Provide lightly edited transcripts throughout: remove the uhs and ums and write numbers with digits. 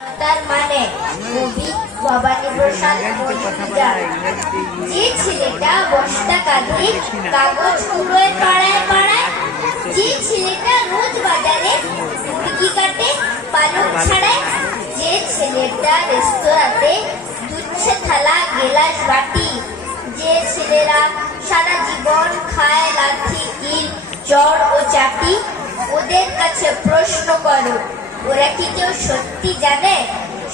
তার মানে কবি ভবানী প্রসাদ মজুমদার। যে ছেলেটা বস্তা কাঁধে কাগজ কুড়োয় পাড়ায় পাড়ায়, যে ছেলেটা রোজ বাজারে মুরগি কাটে পালক ছাড়ায়, যে ছেলেটা রেস্তোরাঁতে ধুচ্ছে থালা গেলাস বাটি, যে ছেলেরা সারা জীবন খায় লাথি কিল চড় ও চাটি, ওদের কাছে প্রশ্ন করো, ওরা কি কেউ সত্যি জানে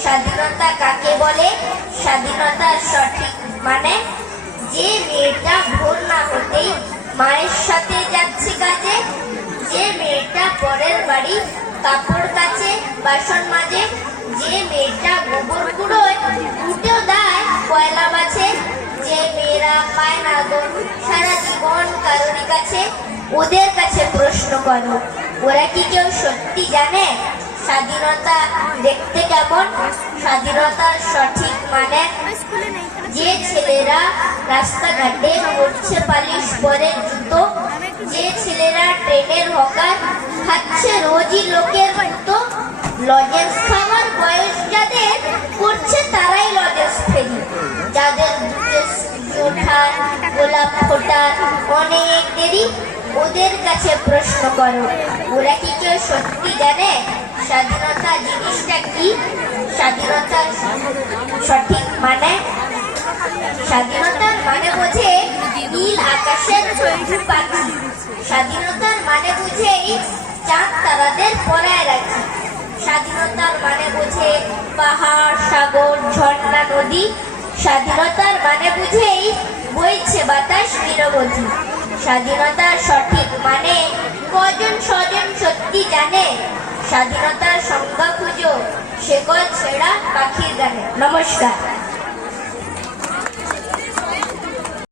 স্বাধীনতা কাকে বলে? স্বাধীনতার সঠিক মানে যে মেয়েটা ভোর না হতেই মায়ের সাথে যাচ্ছে কাজে, যে মেয়েটা পরের বাড়ি কাপড় কাচে বাসন মাজে, যে মেয়েটা গোবর কুড়োয় উঠেও দেয় কয়লা বাছে, যে মেয়েরা পায় না গরু সারা জীবন কারোর কাছে, ওদের কাছে প্রশ্ন করো, ওরা কি কেউ সত্যি জানে স্বাধীনতা দেখতে কেমন? স্বাধীনতার সঠিক মানে যে ছেলেরা রাস্তাঘাটে পড়ছে পালিশ পরে জুতো, যে ছেলেরা ট্রেনের হকার খাচ্ছে রোজই লোকের মতো, লজেন্স খাওয়ার বয়স যাদের করছে তারাই লজেন্স ফেরি, যাদের বুকে ওঠার গোলাপ ফোটার অনেক দেরি, ওদের কাছে প্রশ্ন করো, ওরা কি কেউ সত্যি জানে স্বাধীনতা জিনিসটা কি? স্বাধীনতার সঠিক মানে স্বাধীনতার মানে বোঝে নীল আকাশের চোখু পাখি, স্বাধীনতার মানে বুঝেই চাঁদ তারাদের পরায় রাখি, স্বাধীনতার মানে বুঝে পাহাড় সাগর ঝর্ণা নদী, স্বাধীনতার মানে বুঝেই বইছে বাতাস নিরবধি। স্বাধীনতার সঠিক মানে কজন স্বজন সত্যি জানে? স্বাধীনতার সংজ্ঞা খুঁজো শেকল ছেঁড়া পাখির গানে। নমস্কার।